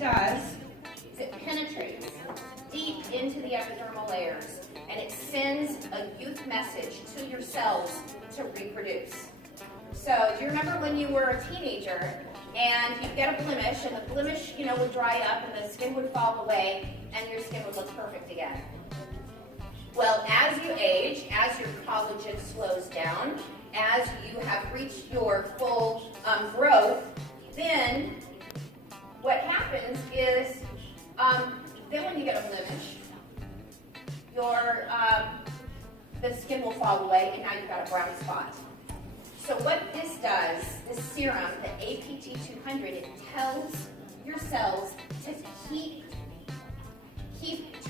does is it penetrates deep into the epidermal layers, and it sends a youth message to your cells to reproduce. So do you remember when you were a teenager and you'd get a blemish, and the blemish, would dry up and the skin would fall away and your skin would look perfect again? Well, as you age, as your collagen slows down, as you have reached your full growth, then what happens is, then when you get a blemish, the skin will fall away and now you've got a brown spot. So what this does, this serum, the APT200, it tells your cells to keep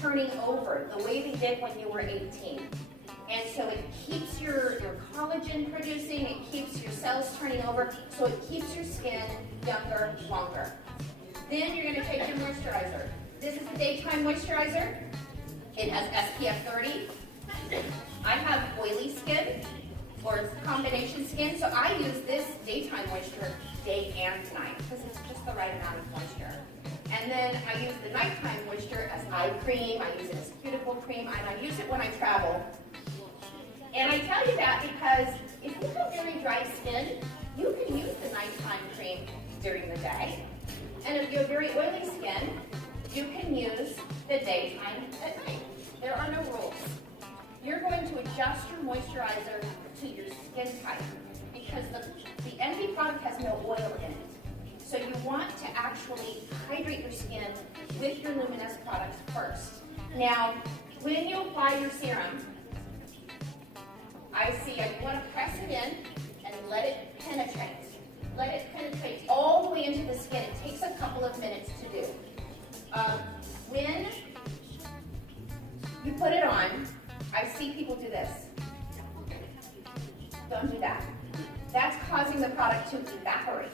turning over the way they did when you were 18. And so it keeps your collagen producing, it keeps your cells turning over, so it keeps your skin younger, longer. Then you're going to take your moisturizer. This is the daytime moisturizer. It has SPF 30. I have oily skin, or combination skin, so I use this daytime moisture day and night because it's just the right amount of moisture. And then I use the nighttime moisture as eye cream, I use it as cuticle cream, and I use it when I travel. And I tell you that because if you have very dry skin, you can use the nighttime cream during the day. And if you have very oily skin, you can use the daytime at night. There are no rules. You're going to adjust your moisturizer to your skin type because the NV product has no oil in it. So you want to actually hydrate your skin with your Luminous products first. Now, when you apply your serum, you want to press it in and let it penetrate. Let it penetrate all the way into the skin. It takes a couple of minutes to do. When you put it on, I see people do this. Don't do that. That's causing the product to evaporate.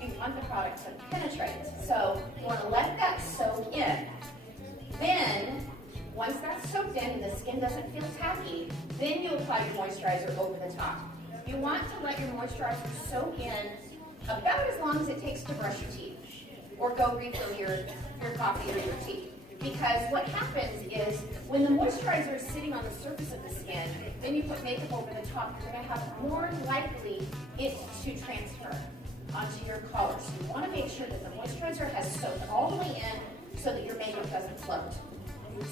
You want the product to penetrate. So you want to let that soak in. Then, once that's soaked in and the skin doesn't feel tacky, then you apply your moisturizer over the top. You want to let your moisturizer soak in about as long as it takes to brush your teeth or go refill your coffee or your tea. Because what happens is when the moisturizer is sitting on the surface of the skin, then you put makeup over the top, you're going to have more likely it to transfer onto your collar. So you want to make sure that the moisturizer has soaked all the way in so that your makeup doesn't float.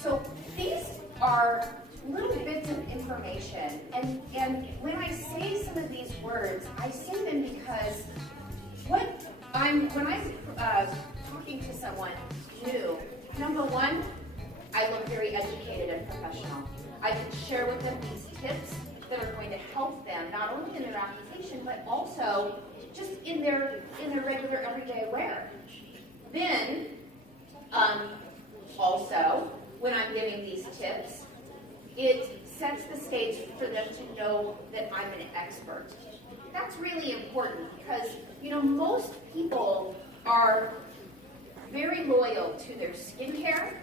So these are little bits of information, and when I say some of these words, I say them because when I'm talking to someone new, number one, I look very educated and professional. I can share with them these tips that are going to help them not only in their application but also just in their regular everyday wear. Then, also, when I'm giving these tips, it sets the stage for them to know that I'm an expert. That's really important because, most people are very loyal to their skincare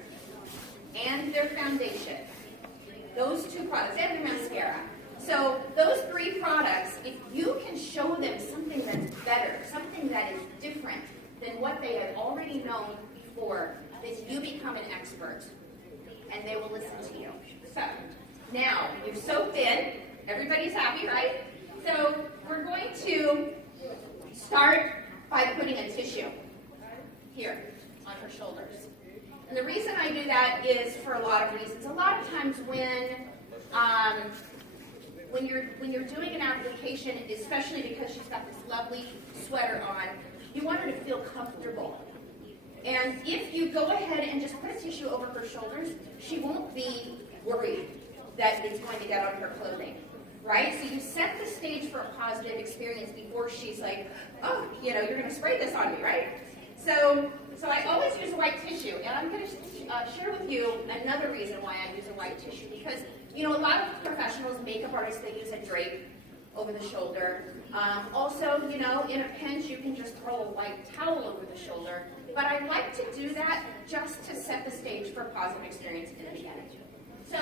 and their foundation. Those two products, and their mascara. So those three products, if you can show them something that's better, something that is different than what they have already known before, then you become an expert, and they will listen to you. So now you've soaked in. Everybody's happy, right? So we're going to start by putting a tissue here on her shoulders. And the reason I do that is for a lot of reasons. A lot of times when you're doing an application, especially because she's got this lovely sweater on, you want her to feel comfortable. And if you go ahead and just put a tissue over her shoulders, she won't be worried that it's going to get on her clothing, right? So you set the stage for a positive experience before she's like, oh, you're going to spray this on me, right? So I always use a white tissue, and I'm going to share with you another reason why I use a white tissue, because, a lot of professionals, makeup artists, they use a drape over the shoulder. Also, in a pinch, you can just throw a white towel over the shoulder, but I like to do that just to set the stage for a positive experience in the beginning. So,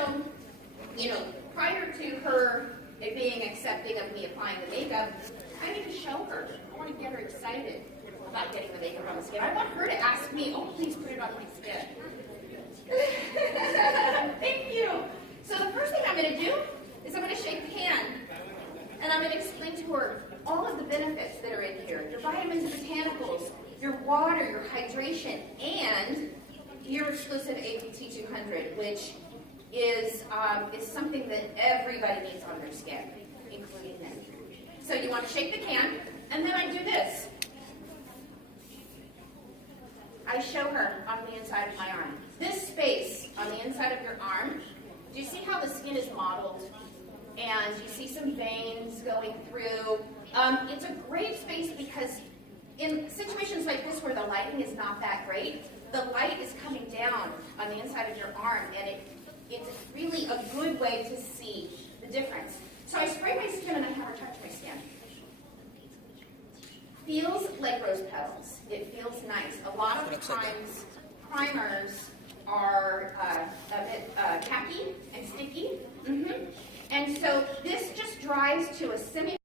prior to her being accepting of me applying the makeup, I need to show her. I want to get her excited about getting the makeup on the skin. I want her to ask me, oh, hydration and your exclusive APT 200, which is something that everybody needs on their skin, including men. So you want to shake the can, and then I do this. I show her on the inside of my arm. This space on the inside of your arm, do you see how the skin is mottled? And you see some veins going through. It's a great space because in situations like this where the lighting is not that great, the light is coming down on the inside of your arm, and it's really a good way to see the difference. So I spray my skin and I have her touch my skin. Feels like rose petals. It feels nice. A lot of times, primers are a bit tacky and sticky. And so this just dries to a semi